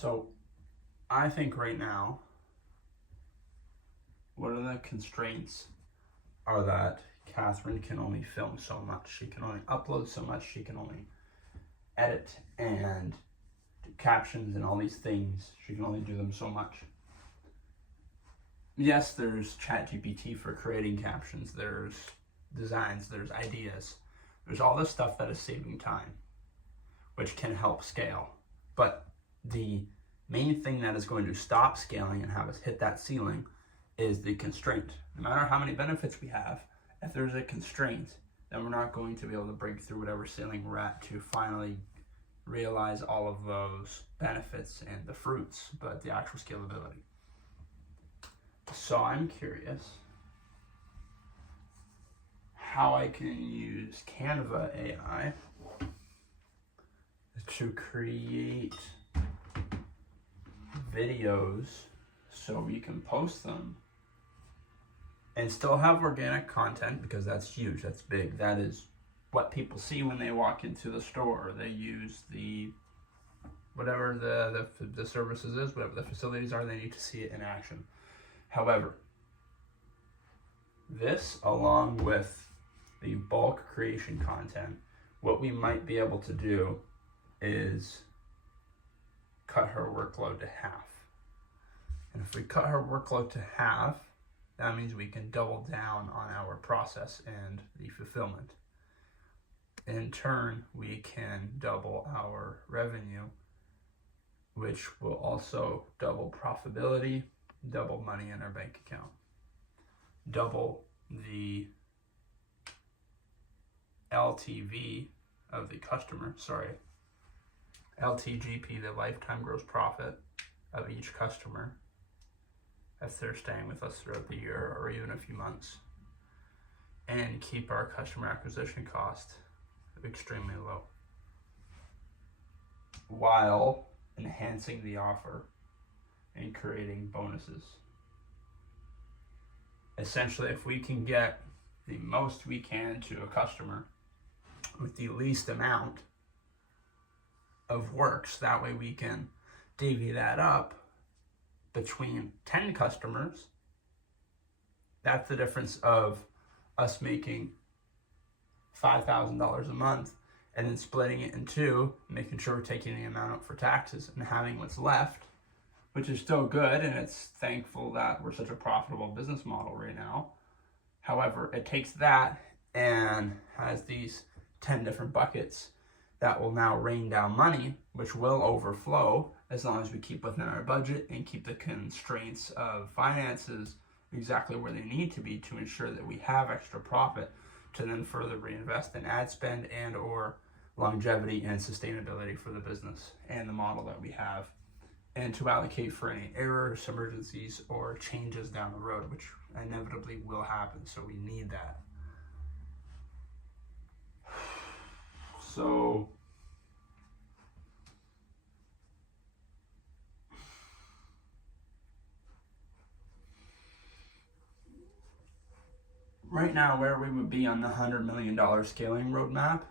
So I think right now, one of the constraints are that Catherine can only film so much. She can only upload so much. She can only edit and do captions and all these things. She can only do them so much. Yes, there's ChatGPT for creating captions. There's designs. There's ideas. There's all this stuff that is saving time, which can help scale. But the main thing that is going to stop scaling and have us hit that ceiling is the constraint. No matter how many benefits we have, if there's a constraint, then we're not going to be able to break through whatever ceiling we're at to finally realize all of those benefits and the fruits, but the actual scalability. So I'm curious how I can use Canva AI to create videos so we can post them and still have organic content, because that's huge, that's big. That is what people see when they walk into the store. They use the whatever the services is, whatever the facilities are, they need to see it in action. However, this along with the bulk creation content, what we might be able to do is cut her workload to half. And if we cut her workload to half, that means we can double down on our process and the fulfillment. In turn, we can double our revenue, which will also double profitability, double money in our bank account, double the LTV of the customer, LTGP, the lifetime gross profit of each customer, if they're staying with us throughout the year or even a few months, and keep our customer acquisition cost extremely low while enhancing the offer and creating bonuses. Essentially, if we can get the most we can to a customer with the least amount of works, that way we can divvy that up between 10 customers. That's the difference of us making $5,000 a month and then splitting it in two, making sure we're taking the amount out for taxes and having what's left, which is still good, and it's thankful that we're such a profitable business model right now. However, it takes that and has these 10 different buckets that will now rain down money, which will overflow as long as we keep within our budget and keep the constraints of finances exactly where they need to be to ensure that we have extra profit to then further reinvest in ad spend and or longevity and sustainability for the business and the model that we have, and to allocate for any errors, emergencies, or changes down the road, which inevitably will happen. So we need that. So right now, where we would be on the $100 million scaling roadmap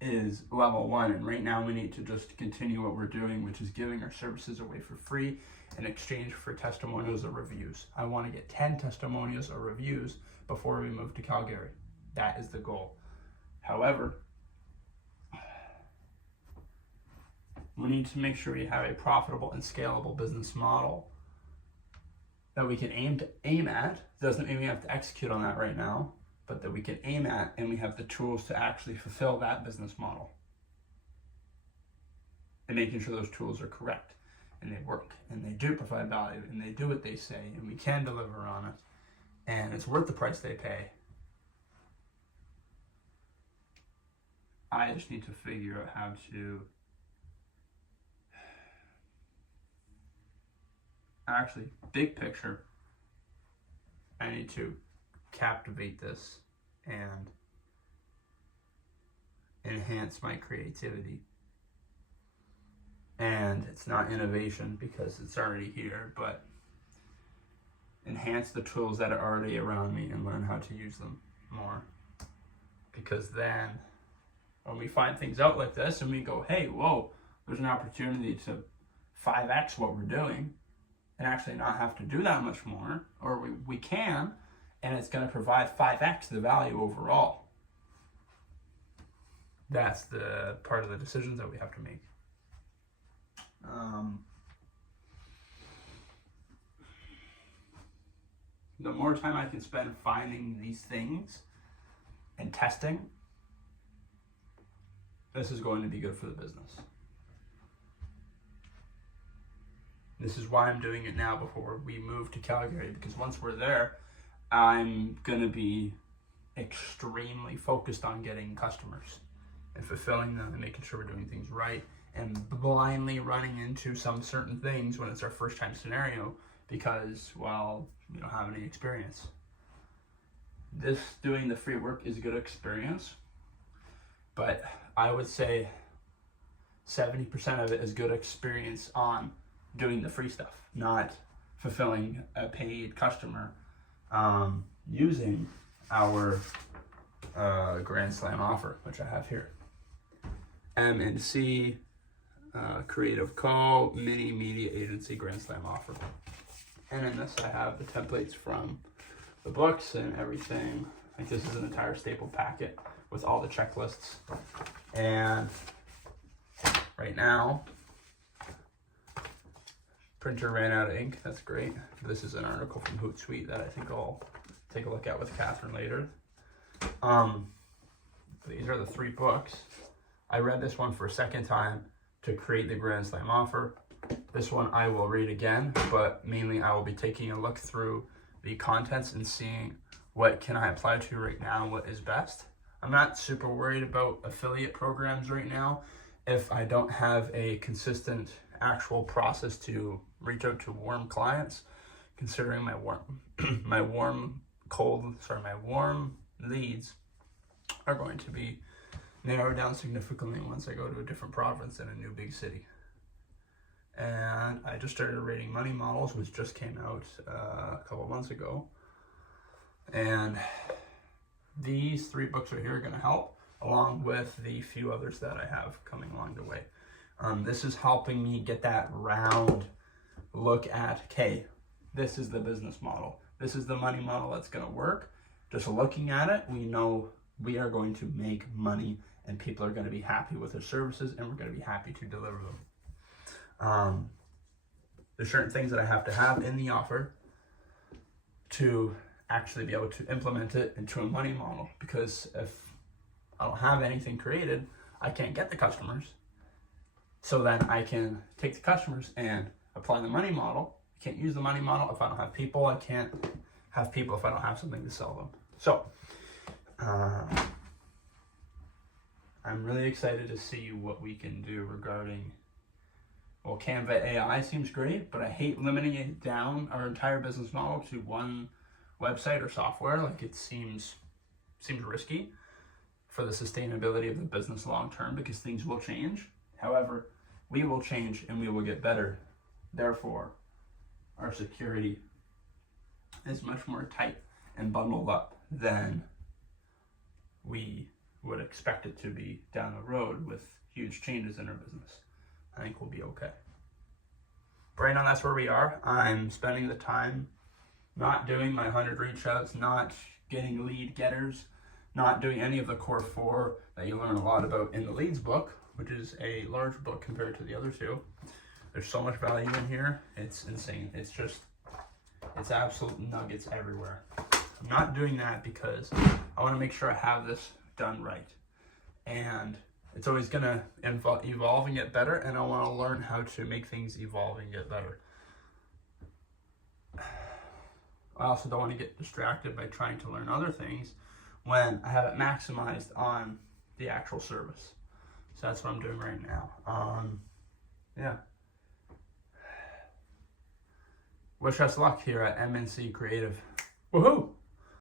is level 1. And right now we need to just continue what we're doing, which is giving our services away for free in exchange for testimonials or reviews. I want to get 10 testimonials or reviews before we move to Calgary. That is the goal. However, we need to make sure we have a profitable and scalable business model that we can aim at. Doesn't mean we have to execute on that right now, but that we can aim at, and we have the tools to actually fulfill that business model. And making sure those tools are correct and they work and they do provide value and they do what they say and we can deliver on it and it's worth the price they pay. I just need to figure out how to actually, big picture, I need to captivate this and enhance my creativity. And it's not innovation because it's already here, but enhance the tools that are already around me and learn how to use them more. Because then when we find things out like this and we go, hey, whoa, there's an opportunity to 5x what we're doing and actually not have to do that much more, or we can, and it's going to provide 5x the value overall. That's the part of the decisions that we have to make. The more time I can spend finding these things and testing, this is going to be good for the business. This is why I'm doing it now before we move to Calgary, because once we're there, I'm going to be extremely focused on getting customers and fulfilling them and making sure we're doing things right, and blindly running into some certain things when it's our first time scenario because, well, we don't have any experience. This doing the free work is a good experience, but I would say 70% of it is good experience on doing the free stuff, not fulfilling a paid customer using our Grand Slam offer, which I have here. M&C Creative Co. Mini Media Agency Grand Slam offer. And in this I have the templates from the books and everything. I think this is an entire staple packet with all the checklists. And right now, printer ran out of ink. That's great. This is an article from Hootsuite that I think I'll take a look at with Catherine later. These are the 3 books. I read this one for a second time to create the Grand Slam offer. This one I will read again, but mainly I will be taking a look through the contents and seeing what can I apply to right now, what is best. I'm not super worried about affiliate programs right now if I don't have a consistent actual process to reach out to warm clients, considering my warm leads are going to be narrowed down significantly once I go to a different province in a new big city. And I just started rating Money Models, which just came out a couple months ago. And these 3 books right here are going to help, along with the few others that I have coming along the way. This is helping me get that round look at, okay, this is the business model. This is the money model that's going to work. Just looking at it, we know we are going to make money and people are going to be happy with their services and we're going to be happy to deliver them. There's certain things that I have to have in the offer to actually be able to implement it into a money model, because if I don't have anything created, I can't get the customers. So then I can take the customers and apply the money model. I can't use the money model if I don't have people. I can't have people if I don't have something to sell them. So I'm really excited to see what we can do regarding, well, Canva AI seems great, but I hate limiting it down our entire business model to one website or software. Like, it seems risky for the sustainability of the business long term, because things will change. However, we will change and we will get better. Therefore, our security is much more tight and bundled up than we would expect it to be down the road with huge changes in our business. I think we'll be okay. But right now, that's where we are. I'm spending the time not doing my 100 reach outs, not getting lead getters, not doing any of the core 4 that you learn a lot about in the leads book, which is a large book compared to the other 2. There's so much value in here. It's insane. It's absolute nuggets everywhere. I'm not doing that because I want to make sure I have this done right. And it's always going to evolve and get better, and I want to learn how to make things evolve and get better. I also don't want to get distracted by trying to learn other things when I have it maximized on the actual service. So that's what I'm doing right now. Yeah. Wish us luck here at M&C Creative. Woohoo!